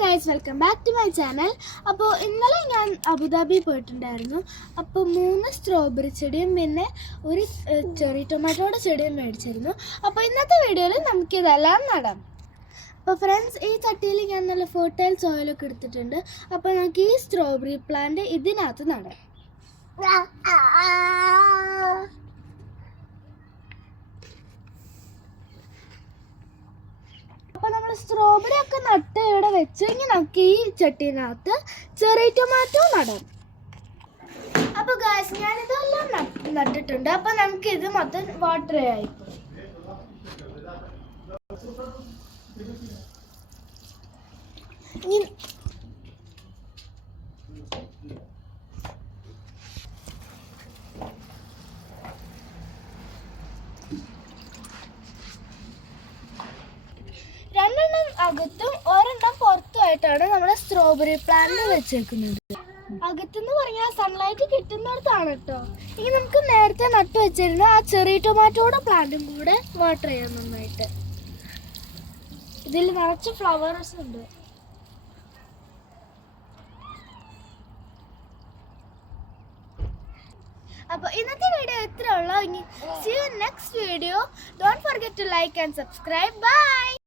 Guys, welcome back to my channel. അപ്പോൾ ഇന്നലെ ഞാൻ അബുദാബി പോയിട്ടുണ്ടായിരുന്നു. അപ്പോൾ 3 സ്ട്രോബെറി ചെടിയും പിന്നെ ഒരു ചെറി ടൊമാറ്റോയുടെ ചെടിയും മേടിച്ചിരുന്നു. അപ്പോൾ ഇന്നത്തെ വീഡിയോയിൽ നമുക്കിതെല്ലാം നടാം. അപ്പോൾ ഫ്രണ്ട്സ്, ഈ ചട്ടിയിൽ ഞാൻ നല്ല ഫെർട്ടൈൽ സോയിലൊക്കെ എടുത്തിട്ടുണ്ട്. അപ്പോൾ നമുക്ക് ഈ സ്ട്രോബെറി പ്ലാന്റ് ഇതിനകത്ത് നടാം. അപ്പോൾ നമ്മൾ സ്ട്രോബെറി ഒക്കെ നട്ട് ഇവിടെ വെച്ച് ഇനി നമുക്ക് ഈ ചട്ടിനകത്ത് ചെറി ടൊമാറ്റോ നടാം. അപ്പോൾ ഗായ്സ്, ഞാനിതെല്ലാം നട്ടിട്ടുണ്ട്. അപ്പോൾ നമുക്ക് ഇത് മൊത്തം വാട്ടർ ആയിപ്പോയി. രണ്ടെണ്ണം അകത്തും ഒരെണ്ണം പുറത്തുമായിട്ടാണ് നമ്മുടെ സ്ട്രോബെറി പ്ലാന്റ് വെച്ചേക്കുന്നത്. അകത്തെന്ന് പറഞ്ഞാൽ സൺലൈറ്റ് കിട്ടുന്നിടത്താണ് കേട്ടോ. ഇനി നമുക്ക് നേരത്തെ നട്ടു വെച്ചിരുന്ന ആ ചെറി ടൊമാറ്റോയുടെ പ്ലാന്റും കൂടെ വാട്ടർ ചെയ്യാം നന്നായിട്ട്. ഇതിൽ നിറച്ച് ഫ്ലവേഴ്സ് ഉണ്ട്. അപ്പോൾ ഇന്നത്തെ വീഡിയോ ഇത്രേ ഉള്ളൂ. See you next video. Don't forget to like and subscribe. Bye.